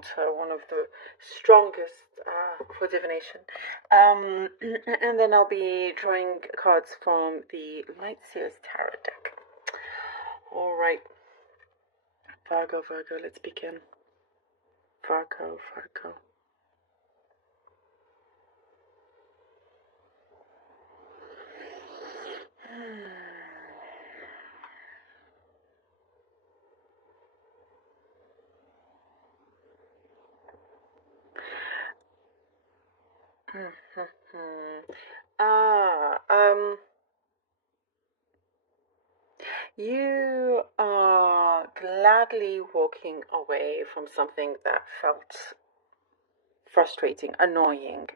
encounter one of the strongest for divination. And then I'll be drawing cards from the Light Seers Tarot deck. All right, Virgo, let's begin. Virgo. You are gladly walking away from something that felt frustrating, annoying.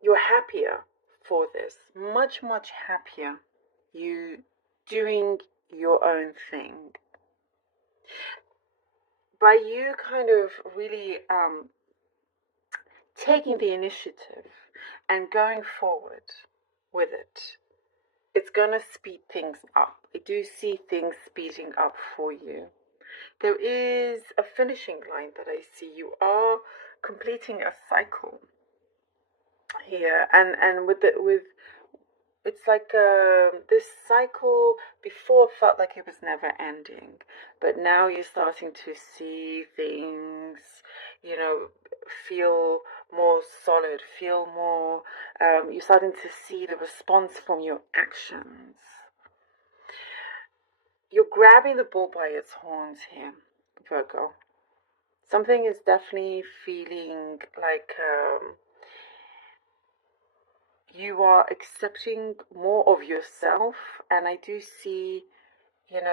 You're happier for this, much happier. You doing your own thing. By you kind of really taking the initiative and going forward with it, it's gonna speed things up. I do see things speeding up for you. There is a finishing line that I see. You are completing a cycle here, and with it's like this cycle before felt like it was never ending, but now you're starting to see things, feel more solid, feel more, you're starting to see the response from your actions. You're grabbing the bull by its horns here, Virgo. Something is definitely feeling like you are accepting more of yourself, and I do see, in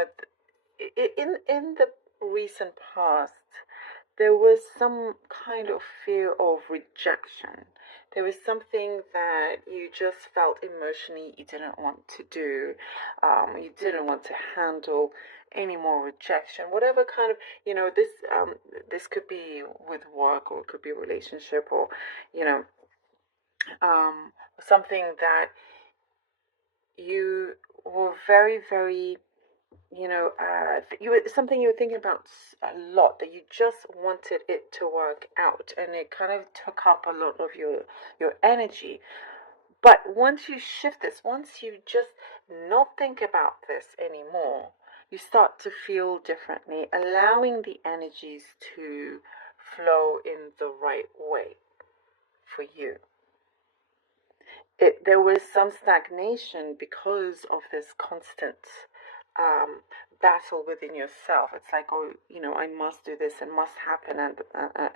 the recent past, there was some kind of fear of rejection. There was something that you just felt emotionally you didn't want to do. You didn't want to handle any more rejection. Whatever kind of, this could be with work, or it could be a relationship, or, something that you were very, very, something you were thinking about a lot, that you just wanted it to work out, and it kind of took up a lot of your energy. But once you shift this, once you just not think about this anymore, you start to feel differently, allowing the energies to flow in the right way for you. There was some stagnation because of this constant battle within yourself. It's like, oh, I must do this and must happen,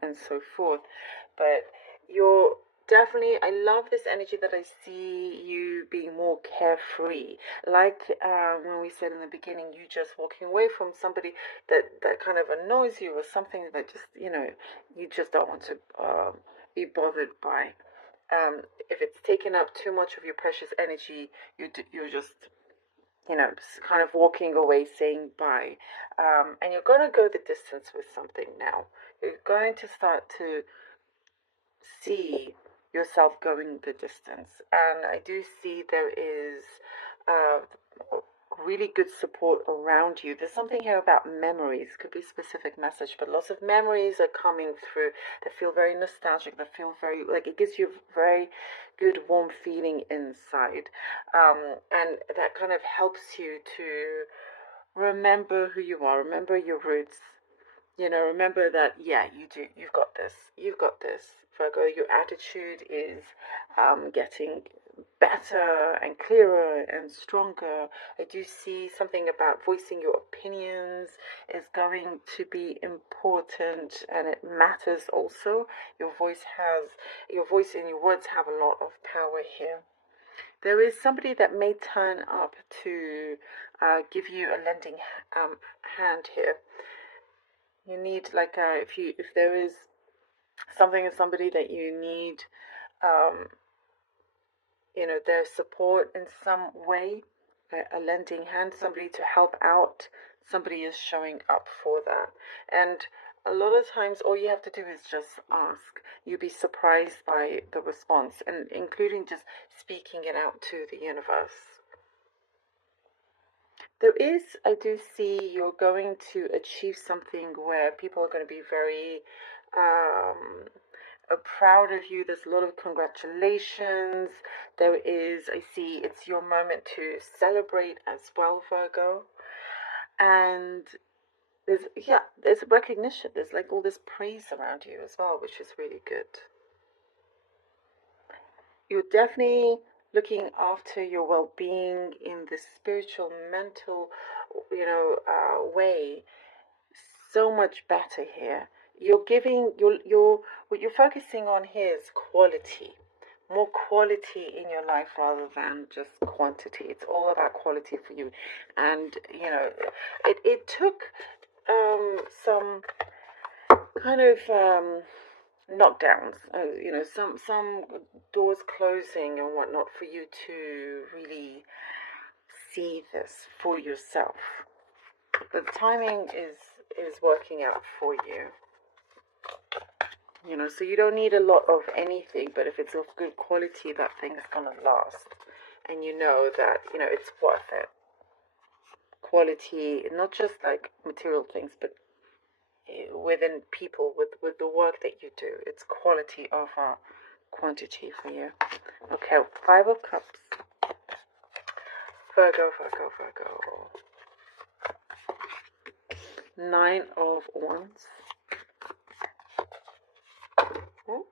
and so forth. But you're definitely, I love this energy that I see you being more carefree. Like when we said in the beginning, you just walking away from somebody that kind of annoys you, or something that just, you just don't want to be bothered by. If it's taken up too much of your precious energy, you're just, kind of walking away, saying bye. And you're going to go the distance with something now. You're going to start to see yourself going the distance. And I do see there is really good support around you. There's something here about memories. Could be a specific message, but lots of memories are coming through that feel very nostalgic, that feel very, like, it gives you a very good warm feeling inside, and that kind of helps you to remember who you are, remember your roots, remember that, yeah, you've got this, Virgo. Your attitude is getting better and clearer and stronger. I do see something about voicing your opinions is going to be important, and it matters also. Your voice and your words have a lot of power here. There is somebody that may turn up to give you a lending hand here. You need, like, if there is somebody that you need, their support in some way, a lending hand, somebody to help out, somebody is showing up for that. And a lot of times all you have to do is just ask. You'll be surprised by the response, and including just speaking it out to the universe. There is, I do see you're going to achieve something where people are going to be very proud of you. There's a lot of congratulations. There is, I see, it's your moment to celebrate as well, Virgo. And there's recognition. There's like all this praise around you as well, which is really good. You're definitely looking after your well-being in the spiritual, mental, way. So much better here. You're giving your what you're focusing on here is quality. More quality in your life rather than just quantity. It's all about quality for you. And it took some kind of knockdowns, some doors closing and whatnot for you to really see this for yourself. The timing is working out for you. So you don't need a lot of anything, but if it's of good quality, that thing's gonna last. And you know that, it's worth it. Quality, not just like material things, but within people, with the work that you do. It's quality over quantity for you. Okay, 5 of Cups. Virgo, Virgo, Virgo. 9 of Wands. Oh.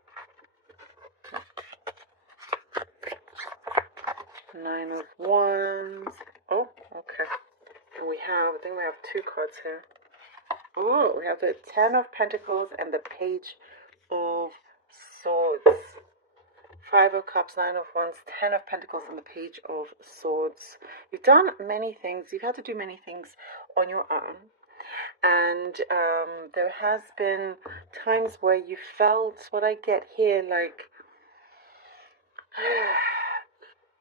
9 of Wands. Oh, okay. And I think we have 2 cards here. Oh, we have the 10 of Pentacles and the Page of Swords. 5 of Cups, 9 of Wands, 10 of Pentacles, and the Page of Swords. You've done many things. You've had to do many things on your own. And there has been times where you felt, what I get here, like,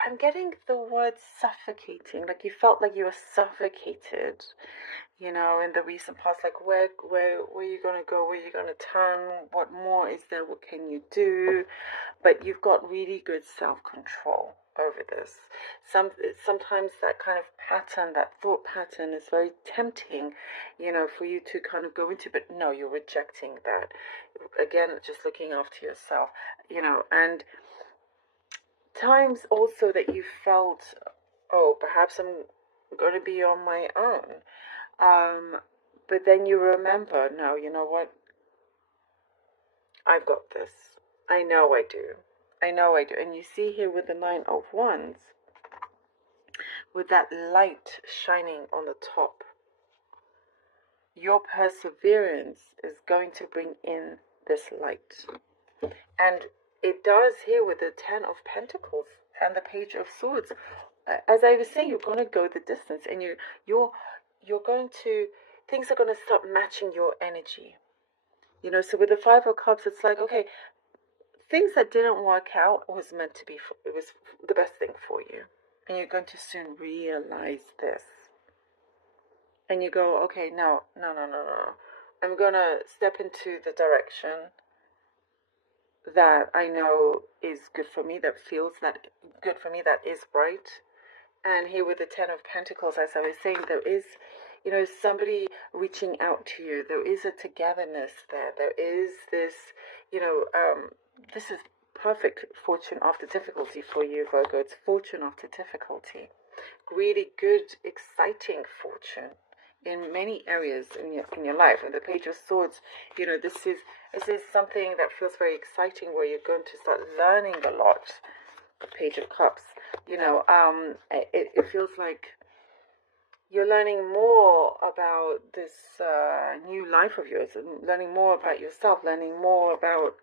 I'm getting the word suffocating. Like you felt like you were suffocated, in the recent past. Like where are you gonna go? Where are you gonna turn? What more is there? What can you do? But you've got really good self-control over this. Sometimes that kind of pattern, that thought pattern, is very tempting, for you to kind of go into. But no, you're rejecting that. Again, just looking after yourself, and times also that you felt, oh, perhaps I'm going to be on my own. But then you remember, no, you know what? I've got this. I know I do. I know I do. And you see here with the 9 of Wands, with that light shining on the top, your perseverance is going to bring in this light. And it does here with the 10 of Pentacles and the Page of Swords. As I was saying, you're going to go the distance, and you're going to, things are going to start matching your energy. So with the 5 of Cups, it's like, okay, things that didn't work out was meant to be, it was the best thing for you. And you're going to soon realize this. And you go, okay, no. I'm going to step into the direction that I know is good for me, that feels that good for me, that is right. And here with the 10 of Pentacles, as I was saying, there is, somebody reaching out to you. There is a togetherness there. There is this, this is perfect fortune after difficulty for you, Virgo. It's fortune after difficulty. Really good, exciting fortune in many areas in your life. And the Page of Swords, this is something that feels very exciting, where you're going to start learning a lot. The Page of Cups, it feels like you're learning more about this new life of yours, and learning more about yourself, learning more about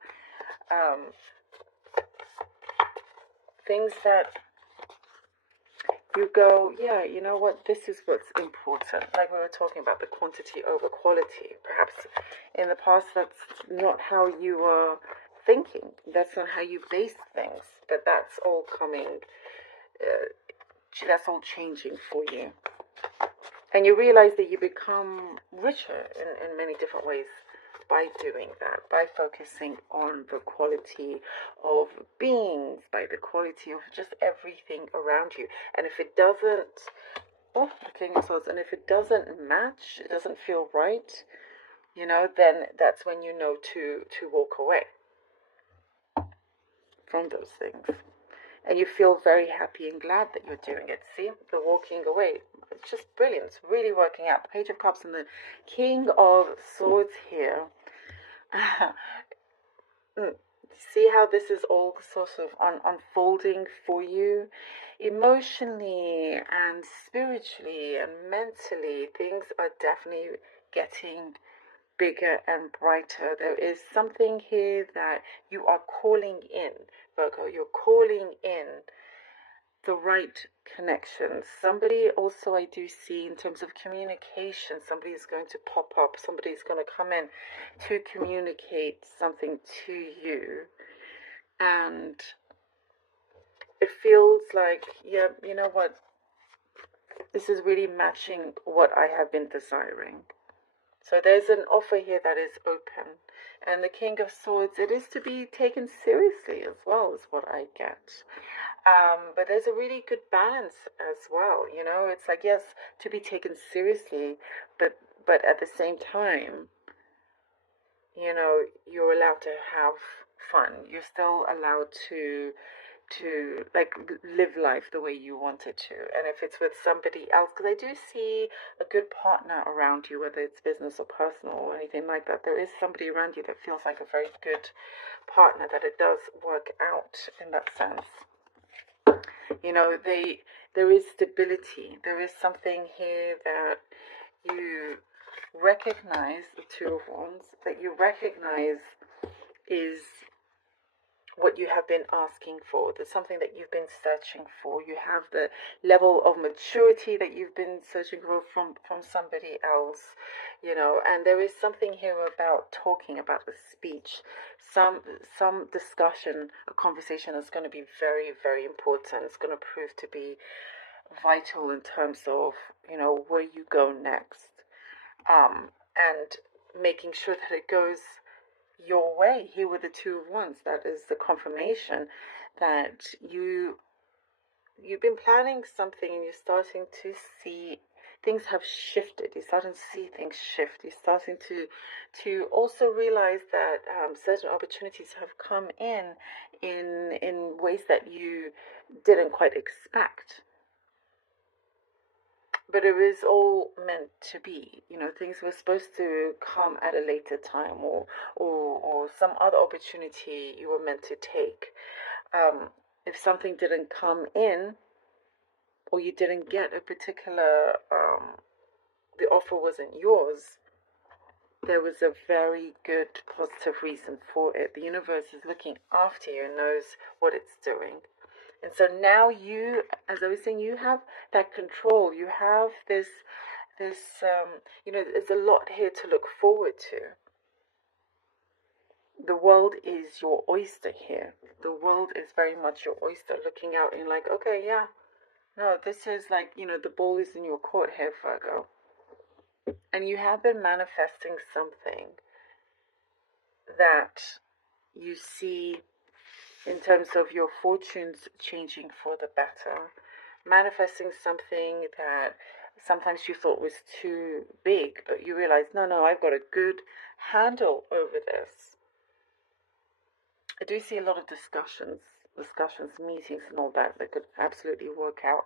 things that you go, yeah, you know what, this is what's important. Like we were talking about, the quantity over quality. Perhaps in the past that's not how you were thinking. That's not how you base things. But that's all coming, that's all changing for you. And you realize that you become richer in many different ways by doing that, by focusing on the quality of beings, by the quality of just everything around you. And if it doesn't Oh, the King of Swords. And if it doesn't match, it doesn't feel right, you know, then that's when you know to walk away from those things. And you feel very happy and glad that you're doing it. See, the walking away. It's just brilliant. It's really working out. The Page of Cups and the King of Swords here. See how this is all sort of unfolding for you emotionally and spiritually and mentally. Things are definitely getting bigger and brighter. There is something here that you are calling in, Virgo. You're calling in the right connections. Somebody also I do see in terms of communication, somebody is going to pop up, somebody is going to come in to communicate something to you. And it feels like, yeah, you know what? This is really matching what I have been desiring. So there's an offer here that is open. And the King of Swords, it is to be taken seriously as well, is what I get. But there's a really good balance as well. You know, it's like, yes, to be taken seriously, but at the same time, you know, you're allowed to have fun. You're still allowed to like live life the way you want it to. And if it's with somebody else, because I do see a good partner around you, whether it's business or personal or anything like that, there is somebody around you that feels like a very good partner, that it does work out in that sense. You know, there is stability. There is something here that you recognize, the Two of Wands, that you recognize is what you have been asking for. There's something that you've been searching for. You have the level of maturity that you've been searching for from somebody else, you know. And there is something here about talking, about the speech, some discussion, a conversation that's going to be very, very important. It's going to prove to be vital in terms of, you know, where you go next, and making sure that it goes your way. Here with the Two of Wands, that is the confirmation that you've been planning something and you're starting to see things have shifted. You're starting to see things shift. You're starting to also realize that certain opportunities have come in ways that you didn't quite expect. But it was all meant to be. You know, things were supposed to come at a later time, or some other opportunity you were meant to take. If something didn't come in, or you didn't get a particular, the offer wasn't yours, there was a very good positive reason for it. The universe is looking after you and knows what it's doing. And so now you, as I was saying, you have that control. You have this, you know, there's a lot here to look forward to. The world is your oyster here. The world is very much your oyster, looking out and like, okay, yeah, no, this is like, you know, the ball is in your court here, Virgo. And you have been manifesting something that you see in terms of your fortunes changing for the better, manifesting something that sometimes you thought was too big, but you realize, no, I've got a good handle over this. I do see a lot of discussions, meetings and all that could absolutely work out.